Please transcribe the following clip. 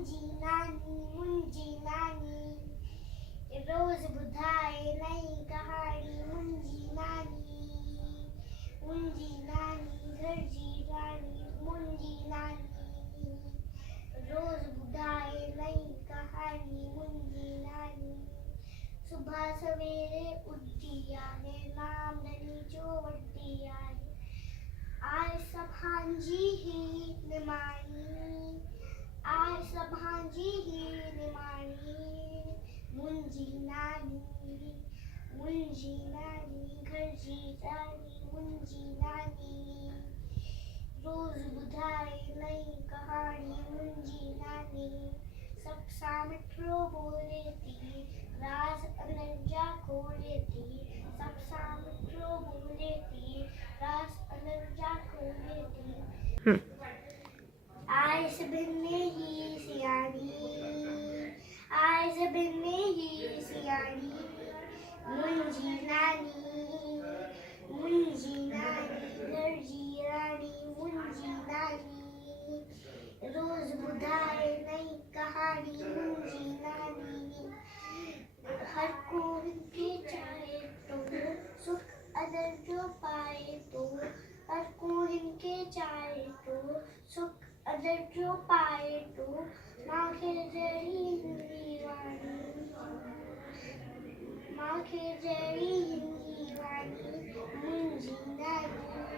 मुंजी नानी रोज ॿुधाए नई कहाणी मुंजी नानी घर जी रानी मुंजी नानी रोज ॿुधाए नई कहाणी मुंजी नानी सुबह सवेरे उथी आहे नामदनी जो वठी आहे आए सभांजी ही निमाणी आए सभांजी ही निमाणी मुंजी नानी घर जी रानी मुंजी नानी रोज ॿुधाए नई कहाणी मुंजी नानी सब सां मिठो बोले थी राज अंदर जा खोले थी सब सां मिठो बोले थी राज अंदर जा खोले थी आए सभिनी ही सियाणी आए सभिनी ही सियाणी मुंजी नानी घर जी रानी मुंजी नानी रोज ॿुधाए नई कहानी मुंजी नानी हर को इनके चाहे तो सुख अदर जो पाए तो हर को इनके चाहे तो सुख अदर जो पाए तो मांखे जड़ी हिंदी वाणी मांखे जड़ी हिंदी वाणी मुंजी नानी